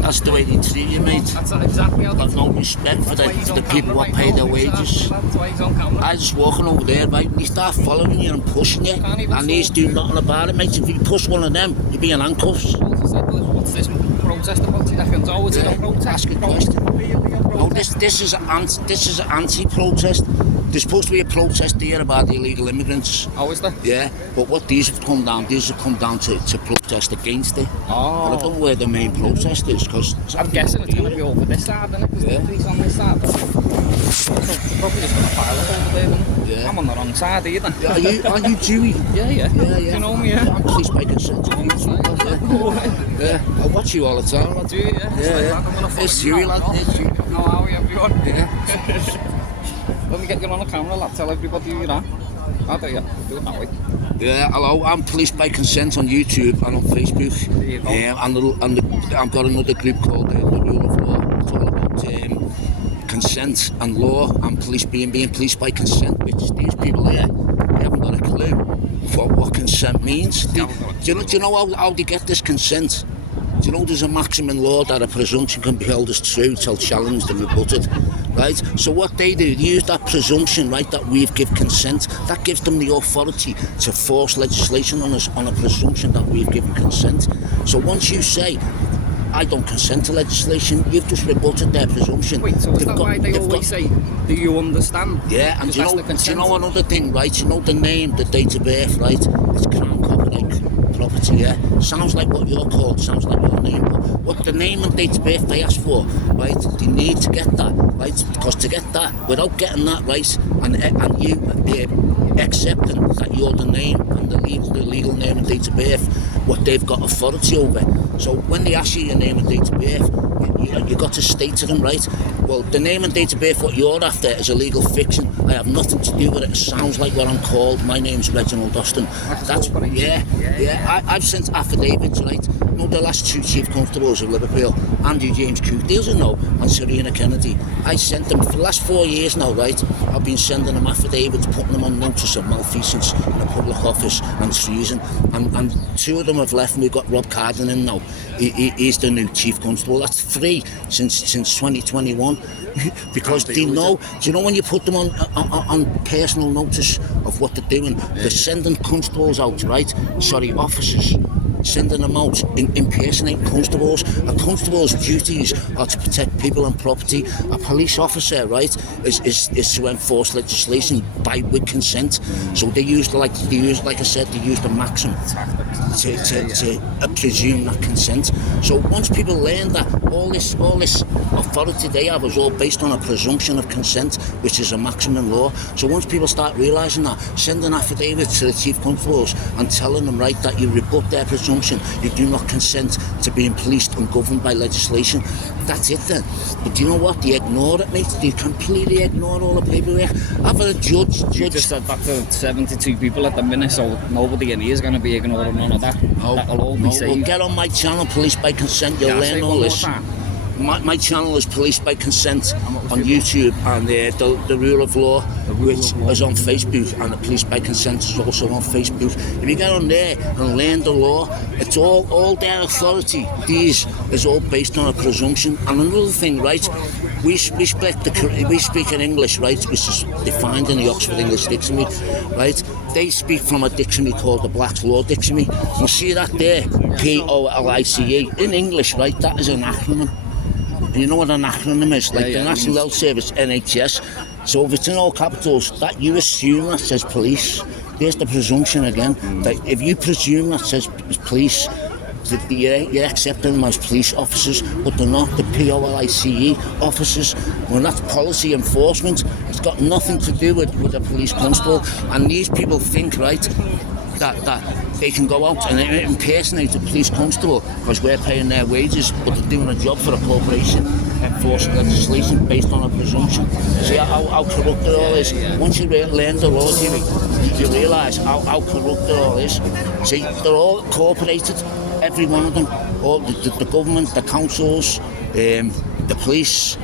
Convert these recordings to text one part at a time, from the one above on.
That's the way they treat you, mate. That's exactly how they Got no respect for the people what pay their wages. That's why he's on camera. I just walking over there, right, and they start following you and pushing you, and these do nothing about it, mate. If you push one of them, you'll be in handcuffs. What's this protest about? It's a protest. Ask a question. Oh, this is an anti-protest. There's supposed to be a protest here about the illegal immigrants. Oh, is there? Yeah, but what these have come down to protest against it. Oh. But I don't know where the main protest is, because I'm guessing it's going to be over this side, isn't it? Because the police on this side. So they're probably just going to pile up over there, isn't it? Yeah. I'm on the wrong side either. Yeah, are you Jewy? Yeah. You know me, yeah? I'm police by consent. Yeah, I watch you all the time. I do, yeah. It's Jewy, lad. It's Jewy. How are we, everyone? Yeah. Let me get you on the camera, lad. Tell everybody who you are. I'll do it that way. Yeah, hello, I'm Police by Consent on YouTube and on Facebook. There you go. I've got another group called the Rule of Law. It's all about consent and law and police being police by consent, which these people here, they haven't got a clue what consent means. Do you know how they get this consent? Do you know there's a maxim in law that a presumption can be held as true till challenged and rebutted, right? So what they do, they use that presumption, right, that we've given consent, that gives them the authority to force legislation on us on a presumption that we've given consent. So once you say, I don't consent to legislation, you've just rebutted their presumption. Wait, so is that why they always say, do you understand? Yeah, and do you know another thing, right? You know the name, the date of birth, right? It's crown copyright property, yeah? Sounds like what you're called, sounds like your name, but what the name and date of birth they ask for, right? They need to get that, right? Because to get that, without getting that, right, and you accepting that you're the name and the legal name and date of birth, what they've got authority over. So when they ask you your name and date of birth, you got to state to them, right? Well, the name and date of birth, what you're after, is a legal fiction. I have nothing to do with it. It sounds like what I'm called. My name's Reginald Austin. I've sent affidavits, right? You know, the last two chief constables of Liverpool, Andrew James Coote, and Serena Kennedy. I sent them for the last 4 years now, right? I've been sending them affidavits, putting them on notice of malfeasance in a public office and treason. And two of them have left, and we've got Rob Carden in now. He's the new chief constable. That's 3 since 2021. Because they know, do you know when you put them on personal notice of what they're doing, they're sending constables out, right? Sorry, officers. Sending them out, impersonating constables. A constable's duties are to protect people and property. A police officer, right, is to enforce legislation with consent. So they use, like I said, they use the maxim to presume that consent. So once people learn that all this authority they have is all based on a presumption of consent, which is a maximum law. So once people start realising that, sending affidavits to the chief constables and telling them, right, that you rebut their presumption, you do not consent to being policed and governed by legislation. That's it then. But do you know what? They ignore it, mate. They completely ignore all the paperwork. I've had a judge. You just said back to 72 people at the minute, so nobody in here is going to be ignoring none of that. That'll all be saved. Well, get on my channel, Police by Consent. You'll learn all this. My channel is Police by Consent on YouTube, and the Rule of Law, which is on Facebook, and the Police by Consent is also on Facebook. If you get on there and learn the law, it's all their authority. These is all based on a presumption. And another thing, right? We speak in English, right, which is defined in the Oxford English Dictionary, right? They speak from a dictionary called the Black's Law Dictionary. You see that there, POLICE in English, right? That is an acronym. You know what an acronym is, like the National Health Service, NHS. So if it's in all capitals, that you assume that says police. There's the presumption again. That if you presume that says police, you're accepting them as police officers, but they're not the POLICE officers. Well, that's policy enforcement. It's got nothing to do with a police constable. And these people think, right, that they can go out and impersonate a police constable because we're paying their wages, but they're doing a job for a corporation, enforcing legislation based on a presumption. See how corrupt it all is? Once you learn the law, Jimmy, you realise how corrupt it all is. See, they're all incorporated, every one of them, all the government, the councils, the police,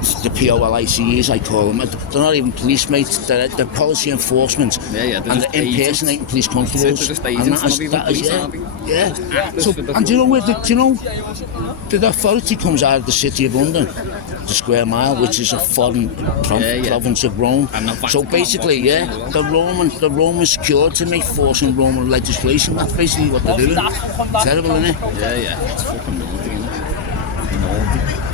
the POLICEs, I call them. They're not even police, mate. They're policy enforcement. Yeah, and they're impersonating police constables. They're just And agents, that is, they're not even police, aren't they? yeah. So, and do you know where? Do you know the authority comes out of the city of London, the square mile, which is a foreign province of Rome. So basically, the Romans secured to make forcing Roman legislation. That's basically what they're doing. Terrible, isn't it? Yeah. It's fucking naughty, isn't it? Naughty.